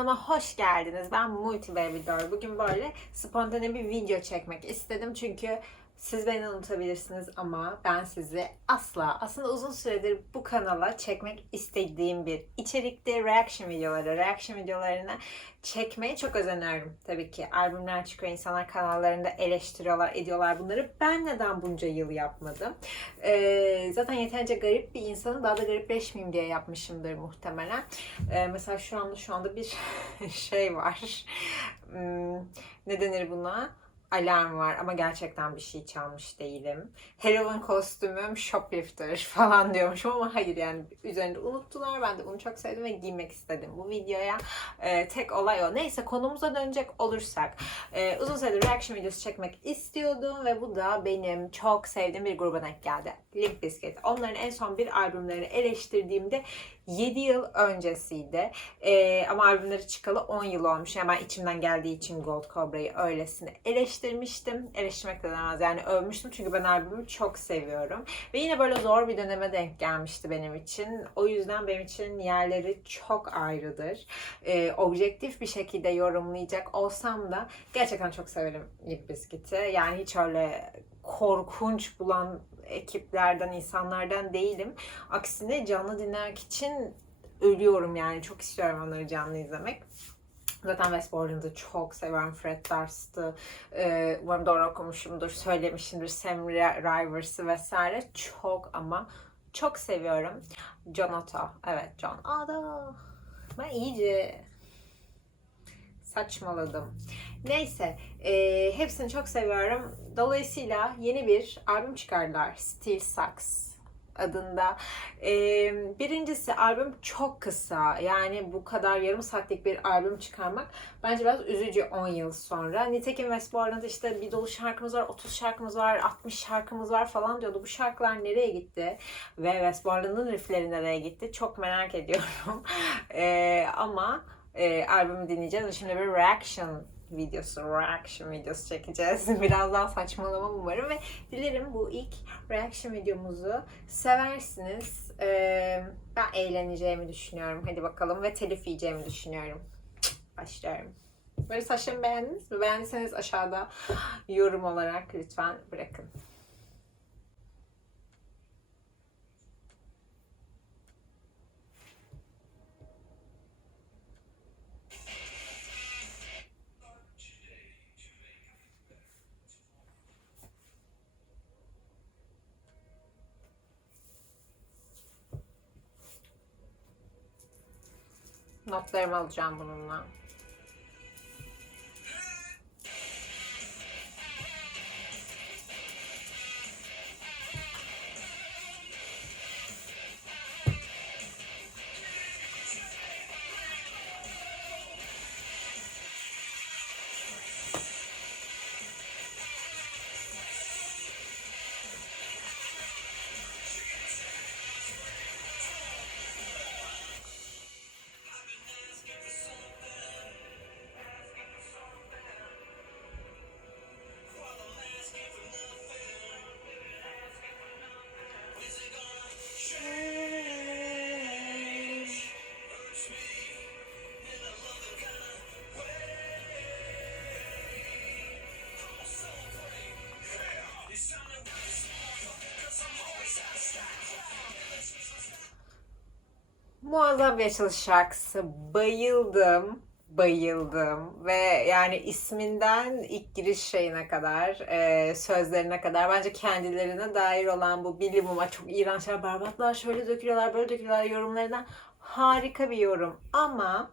kanalıma hoş geldiniz. Ben Multi Baby Doll. Bugün böyle spontane bir video çekmek istedim çünkü siz beni unutabilirsiniz ama ben sizi asla, aslında uzun süredir bu kanala çekmek istediğim bir içerikte reaction videoları, reaction videolarını çekmeye çok özeniyorum. Tabii ki albümler çıkıyor, insanlar kanallarında eleştiriyorlar, ediyorlar bunları. Ben neden bunca yıl yapmadım? Ee, zaten yeterince garip bir insanı daha da garipleşmeyeyim diye yapmışımdır muhtemelen. Ee, mesela şu anda şu anda bir şey var. Hmm, ne denir buna? Alarm var ama gerçekten bir şey çalmış değilim. Halloween kostümüm shoplifter falan diyormuşum ama hayır yani üzerinde unuttular. Ben de bunu çok sevdim ve giymek istedim bu videoya. Ee, tek olay o. Neyse konumuza dönecek olursak. e, uzun süredir reaction videosu çekmek istiyordum ve bu da benim çok sevdiğim bir gruba denk geldi. Limp Bizkit. Onların en son bir albümlerini eleştirdiğimde 7 yıl öncesiydi. Ee, ama albümleri çıkalı 10 yıl olmuş. Yani ben içimden geldiği için Gold Cobra'yı öylesine eleştirmiştim. Eleştirmek de demez yani övmüştüm çünkü ben albümü çok seviyorum. Ve yine böyle zor bir döneme denk gelmişti benim için. O yüzden benim için yerleri çok ayrıdır. Ee, objektif bir şekilde yorumlayacak olsam da gerçekten çok severim Limp Bizkit'i. Yani hiç öyle korkunç bulan ekiplerden, insanlardan değilim. Aksine canlı dinlemek için ölüyorum yani. Çok istiyorum onları canlı izlemek. Zaten Westmoreland'ı çok seviyorum. Fred Durst'ı, e, umarım doğru okumuşumdur, söylemişimdir. Sam Rivers'ı vesaire. Çok ama çok seviyorum. John Otto. Evet John Otto. Ben iyice saçmaladım. Neyse, e, hepsini çok seviyorum. Dolayısıyla yeni bir albüm çıkardılar. Still Sucks adında. E, birincisi albüm çok kısa. Yani bu kadar yarım saatlik bir albüm çıkarmak bence biraz üzücü 10 yıl sonra. Nitekim Westmoreland'da işte bir dolu şarkımız var, 30 şarkımız var, 60 şarkımız var falan diyordu. Bu şarkılar nereye gitti? Ve Westmoreland'ın riffleri nereye gitti? Çok merak ediyorum. e, ama e, albümü dinleyeceğiz şimdi bir reaction videosu, reaction videosu çekeceğiz. Biraz daha saçmalamam umarım ve dilerim bu ilk reaction videomuzu seversiniz. Ee, ben eğleneceğimi düşünüyorum. Hadi bakalım ve telif yiyeceğimi düşünüyorum. Başlıyorum. Böyle saçlarımı beğendiniz mi? Beğendiyseniz aşağıda yorum olarak lütfen bırakın. Notlarımı alacağım bununla. Muazzam bir açılış şarkısı. Bayıldım. Bayıldım ve yani isminden ilk giriş şeyine kadar, e, sözlerine kadar bence kendilerine dair olan bu bilimuma çok iğrençler, berbatlar, şöyle dökülüyorlar, böyle dökülüyorlar yorumlarına harika bir yorum. Ama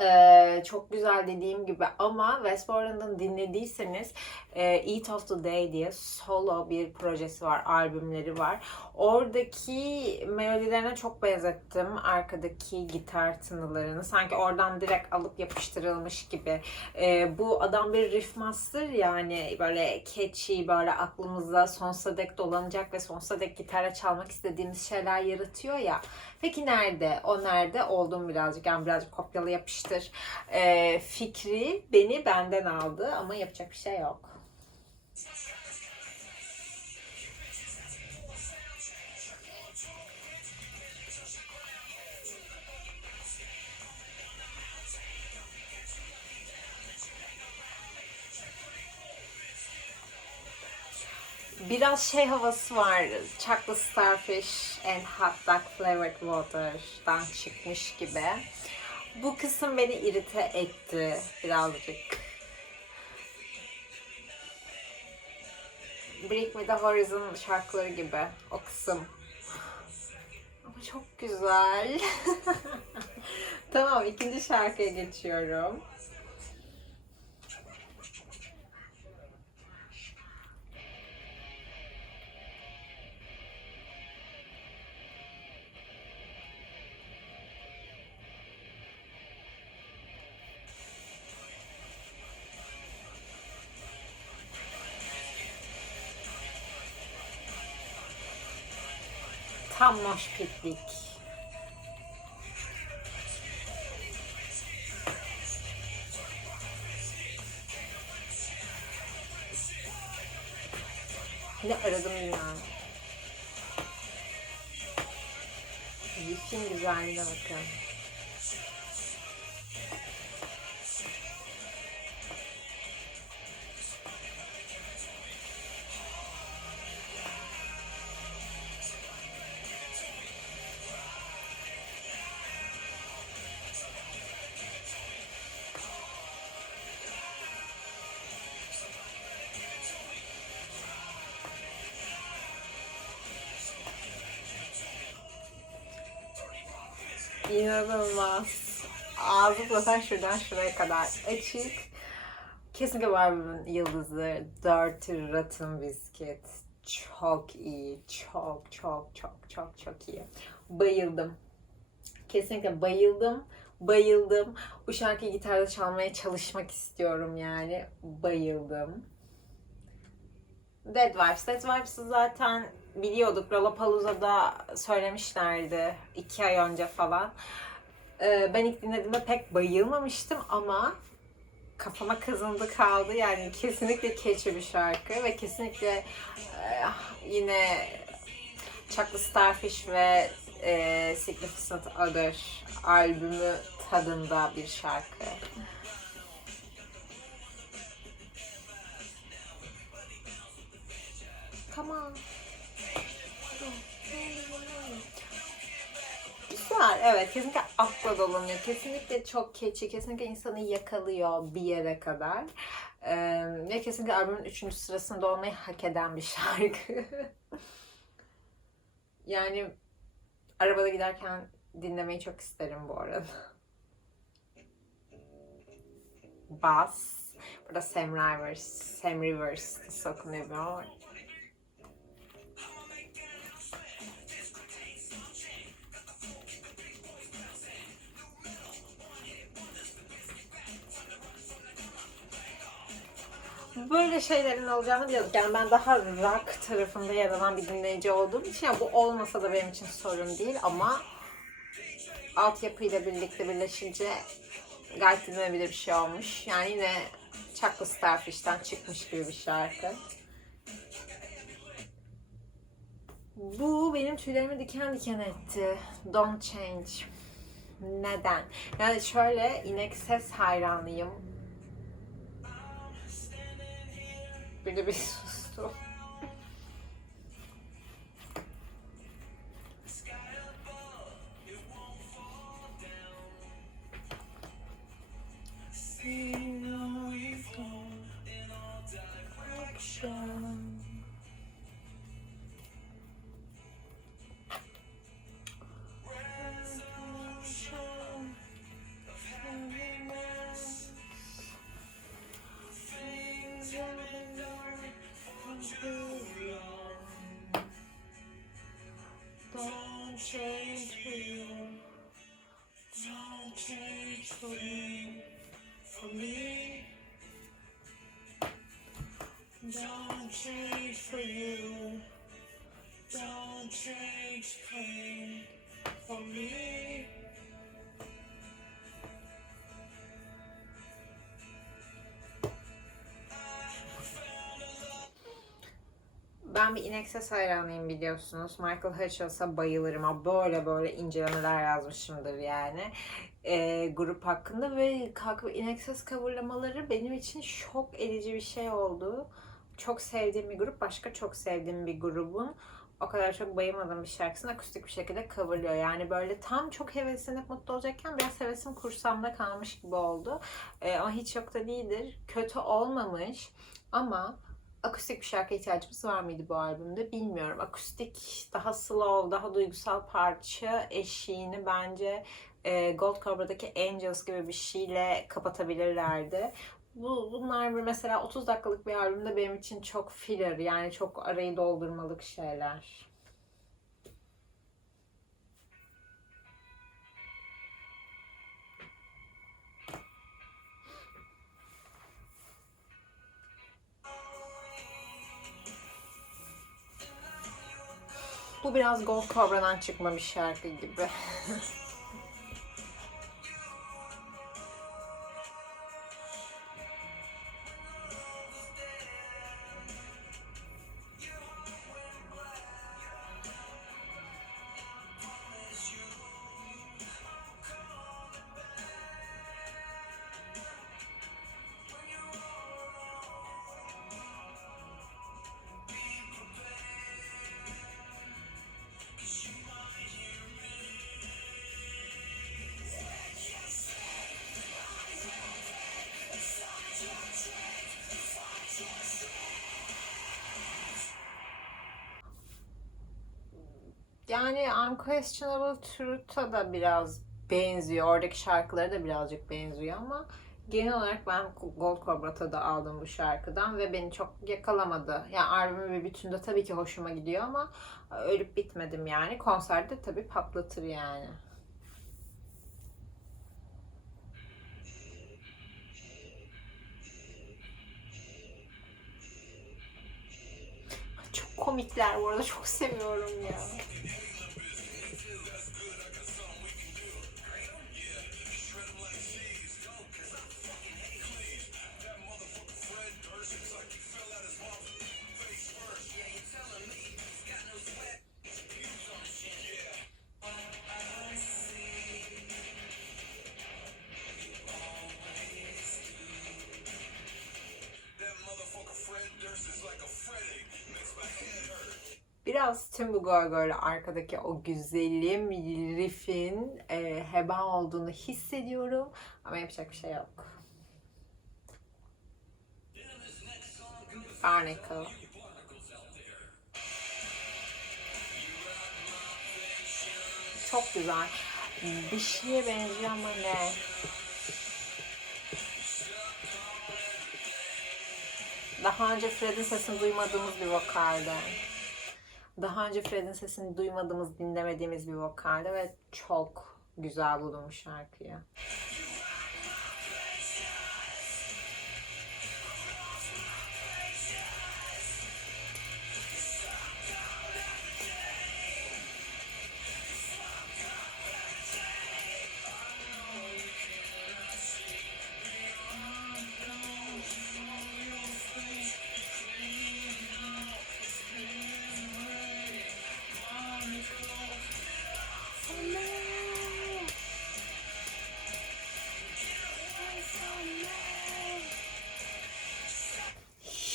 ee, çok güzel dediğim gibi ama Westmoreland'ın dinlediyseniz Eat of the Day diye solo bir projesi var, albümleri var. Oradaki melodilerine çok benzettim arkadaki gitar tınılarını. Sanki oradan direkt alıp yapıştırılmış gibi. Ee, bu adam bir riff master yani böyle catchy, böyle aklımızda sonsuza dek dolanacak ve sonsuza dek gitarla çalmak istediğimiz şeyler yaratıyor ya. Peki nerede? O nerede? Oldum birazcık. Yani birazcık kopyalı yapıştır. Ee, fikri beni benden aldı ama yapacak bir şey yok. Biraz şey havası var. Chocolate Starfish and Hot Dog Flavored Water'dan çıkmış gibi. Bu kısım beni irite etti birazcık. Break Me The Horizon şarkıları gibi o kısım. Ama çok güzel. tamam ikinci şarkıya geçiyorum. Tam moş. Ne aradım bilmiyorum. Yüzün güzelliğine bakın. İnanılmaz. Ağzı zaten şuradan şuraya kadar açık. Kesinlikle Barbie'nin yıldızı Dirty Rotten Biscuit. Çok iyi. Çok çok çok çok çok iyi. Bayıldım. Kesinlikle bayıldım. Bayıldım. Bu şarkıyı gitarda çalmaya çalışmak istiyorum yani. Bayıldım. Dead Vibes. Dead Vibes'ı zaten biliyorduk. Lollapalooza'da söylemişlerdi iki ay önce falan. Ee, ben ilk dinlediğimde pek bayılmamıştım ama kafama kazındı kaldı. Yani kesinlikle keçi bir şarkı ve kesinlikle e, yine Chocolate Starfish ve e, Significant Other albümü tadında bir şarkı. Come on. Güzel, evet. Kesinlikle akla dolanıyor. Kesinlikle çok keçi, kesinlikle insanı yakalıyor bir yere kadar. Ee, ve kesinlikle albümün üçüncü sırasında olmayı hak eden bir şarkı. yani arabada giderken dinlemeyi çok isterim bu arada. Bass. Burada Sam Rivers, Sam Rivers okunuyor böyle şeylerin olacağını biliyorduk. Yani ben daha rock tarafında yer alan bir dinleyici olduğum için yani bu olmasa da benim için sorun değil ama altyapıyla birlikte birleşince gayet dinlenebilir bir şey olmuş. Yani yine Chocolate Starfish'ten çıkmış gibi bir şarkı. Bu benim tüylerimi diken diken etti. Don't change. Neden? Yani şöyle inek ses hayranıyım. Bir de bir sustu. Don't Don't change for you. Don't change me. For me. Ben bir inek ses hayranıyım biliyorsunuz. Michael Hutchens'a bayılırım. Ama Böyle böyle incelemeler yazmışımdır yani. Ee, grup hakkında ve kalkıp inek ses coverlamaları benim için şok edici bir şey oldu. Çok sevdiğim bir grup başka çok sevdiğim bir grubun o kadar çok bayılmadığım bir şarkısını akustik bir şekilde coverlıyor. Yani böyle tam çok heveslenip mutlu olacakken biraz hevesim kursamda kalmış gibi oldu. Ee, ama hiç yok da değildir. Kötü olmamış ama akustik bir şarkı ihtiyacımız var mıydı bu albümde bilmiyorum. Akustik, daha slow, daha duygusal parça eşiğini bence e, Gold Cobra'daki Angels gibi bir şeyle kapatabilirlerdi. Bu, bunlar bir mesela 30 dakikalık bir albümde benim için çok filler yani çok arayı doldurmalık şeyler. Bu biraz Gold Cobra'dan çıkma bir şarkı gibi. Yani Unquestionable Truth'a da biraz benziyor. Oradaki şarkıları da birazcık benziyor ama genel olarak ben Gold Cobra'da da aldım bu şarkıdan ve beni çok yakalamadı. Yani albümün bir bütünde tabii ki hoşuma gidiyor ama ölüp bitmedim yani. Konserde tabii patlatır yani. Çok komikler bu arada çok seviyorum ya. Biraz tüm bu Gorgor'la arkadaki o güzelim riffin e, heba olduğunu hissediyorum. Ama yapacak bir şey yok. Barnacle. Çok güzel. Bir şeye benziyor ama ne? Daha önce Fred'in sesini duymadığımız bir vokaldi. Daha önce Fred'in sesini duymadığımız, dinlemediğimiz bir vokaldi ve çok güzel buldum bu şarkıyı.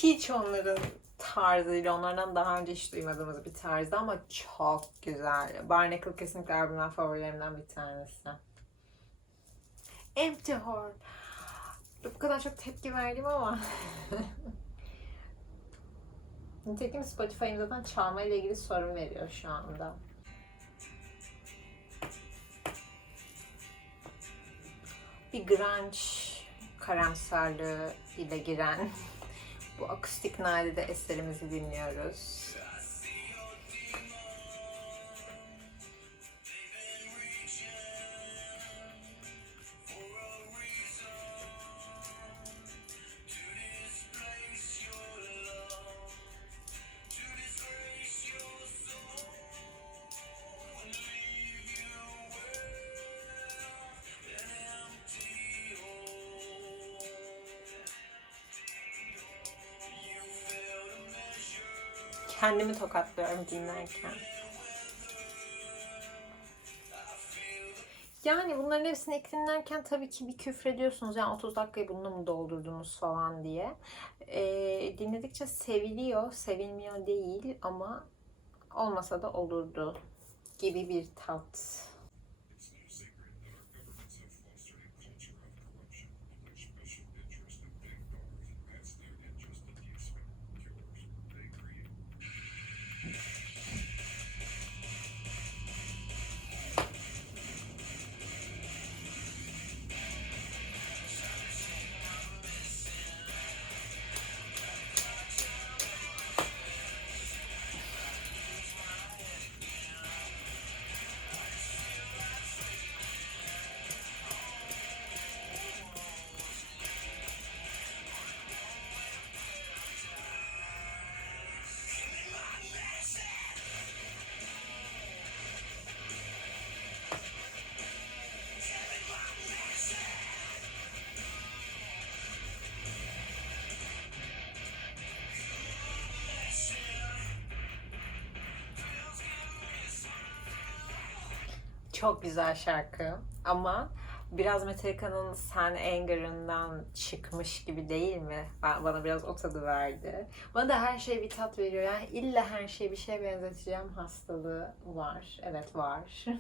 Hiç onların tarzıyla, onlardan daha önce hiç duymadığımız bir tarzdı ama çok güzel. Barnacle kesinlikle albümden favorilerimden bir tanesi. Empty Horn. Bu kadar çok tepki verdim ama. Nitekim Spotify'ım zaten çalma ile ilgili sorun veriyor şu anda. Bir grunge karamsarlığı ile giren bu akustik nadide eserimizi dinliyoruz. Kendimi tokatlıyorum dinlerken. Yani bunların hepsini ilk dinlerken tabii ki bir küfrediyorsunuz. Yani 30 dakikayı bununla mı doldurdunuz falan diye. Ee, dinledikçe seviliyor, sevilmiyor değil ama olmasa da olurdu gibi bir tat. Çok güzel şarkı ama biraz Metallica'nın Sen Anger'ından çıkmış gibi değil mi? Bana biraz o tadı verdi. Bana da her şey bir tat veriyor. Yani illa her şeyi bir şeye benzeteceğim hastalığı var. Evet var.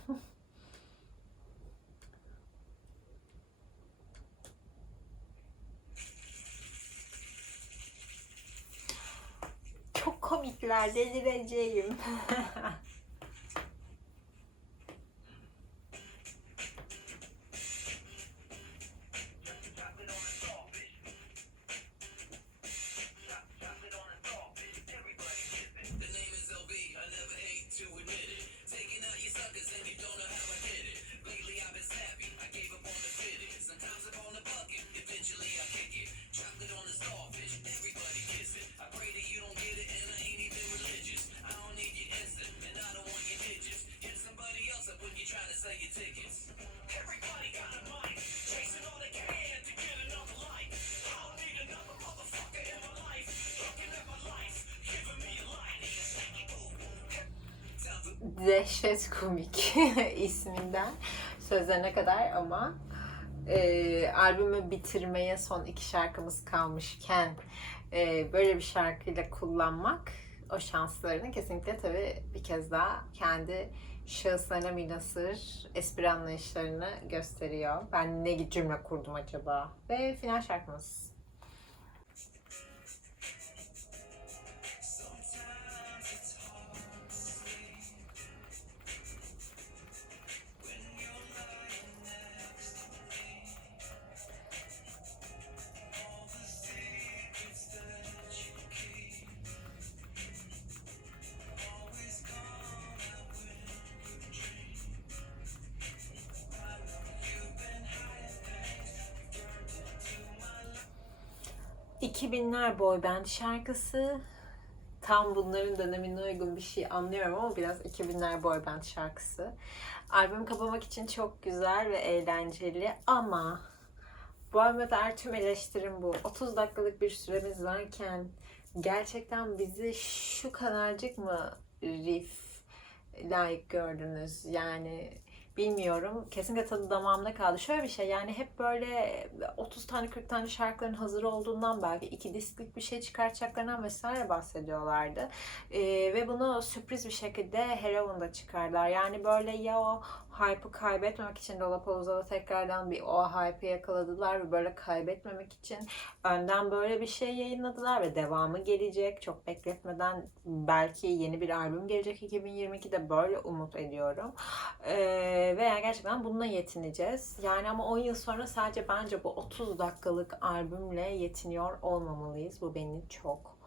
Çok komikler delireceğim. Dehşet komik isminden sözlerine kadar ama e, albümü bitirmeye son iki şarkımız kalmışken e, böyle bir şarkıyla kullanmak o şanslarını kesinlikle tabii bir kez daha kendi şahıslarına münasır espri anlayışlarını gösteriyor. Ben ne cümle kurdum acaba? Ve final şarkımız. ...2000'ler boy band şarkısı. Tam bunların dönemine uygun bir şey anlıyorum ama biraz 2000'ler boy band şarkısı. Albüm kapamak için çok güzel ve eğlenceli ama... Bu albümde her tüm eleştirim bu. 30 dakikalık bir süremiz varken gerçekten bizi şu kadarcık mı riff layık gördünüz? Yani bilmiyorum. Kesinlikle tadı damağımda kaldı. Şöyle bir şey yani hep böyle 30 tane 40 tane şarkıların hazır olduğundan belki iki disklik bir şey çıkartacaklarından vesaire bahsediyorlardı. Ee, ve bunu sürpriz bir şekilde Heroin'da çıkardılar. Yani böyle ya o hype'ı kaybetmemek için Lollapalooza'da tekrardan bir o hype'ı yakaladılar ve böyle kaybetmemek için önden böyle bir şey yayınladılar ve devamı gelecek. Çok bekletmeden belki yeni bir albüm gelecek 2022'de böyle umut ediyorum. Ee, veya gerçekten bununla yetineceğiz. Yani ama 10 yıl sonra sadece bence bu 30 dakikalık albümle yetiniyor olmamalıyız. Bu beni çok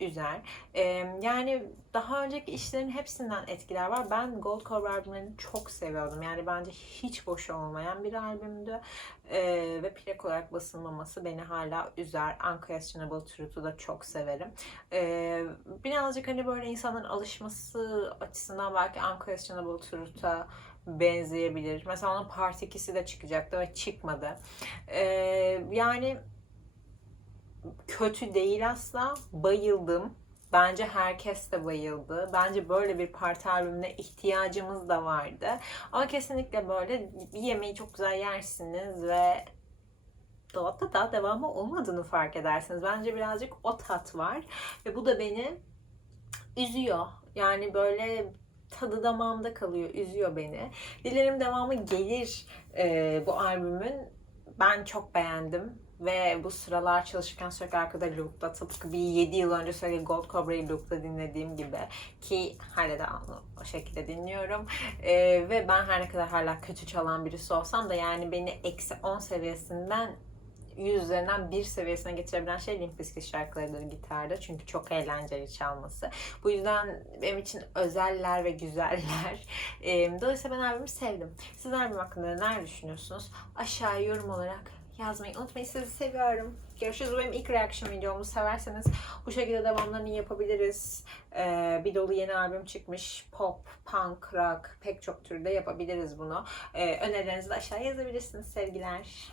üzer. Ee, yani daha önceki işlerin hepsinden etkiler var. Ben Gold Cover albümlerini çok seviyordum. Yani bence hiç boş olmayan bir albümdü. Ee, ve plak olarak basılmaması beni hala üzer. Unquestionable Truth'u da çok severim. Ee, birazcık hani böyle insanların alışması açısından belki Unquestionable Truth'a benzeyebilir. Mesela onun Part 2'si de çıkacaktı ve çıkmadı. Ee, yani kötü değil asla. Bayıldım. Bence herkes de bayıldı. Bence böyle bir parti albümüne ihtiyacımız da vardı. Ama kesinlikle böyle bir yemeği çok güzel yersiniz ve dolapta daha devamı olmadığını fark edersiniz. Bence birazcık o tat var. Ve bu da beni üzüyor. Yani böyle tadı damağımda kalıyor, üzüyor beni. Dilerim devamı gelir e, bu albümün. Ben çok beğendim. Ve bu sıralar çalışırken sürekli arkada loop'ta tıpkı bir 7 yıl önce sürekli Gold Cobra'yı loop'ta dinlediğim gibi ki hala da o şekilde dinliyorum. E, ve ben her ne kadar hala kötü çalan birisi olsam da yani beni eksi 10 seviyesinden 100 üzerinden 1 seviyesine getirebilen şey Limp Bizkit şarkılarıdır gitarda. Çünkü çok eğlenceli çalması. Bu yüzden benim için özeller ve güzeller. Ee, Dolayısıyla ben albümü sevdim. Siz albüm hakkında neler düşünüyorsunuz? Aşağıya yorum olarak yazmayı unutmayın. Sizi seviyorum. Görüşürüz. Benim ilk reaction videomu. Severseniz bu şekilde devamlarını yapabiliriz. Ee, bir dolu yeni albüm çıkmış. Pop, punk, rock pek çok türde yapabiliriz bunu. Ee, önerilerinizi de aşağıya yazabilirsiniz. Sevgiler.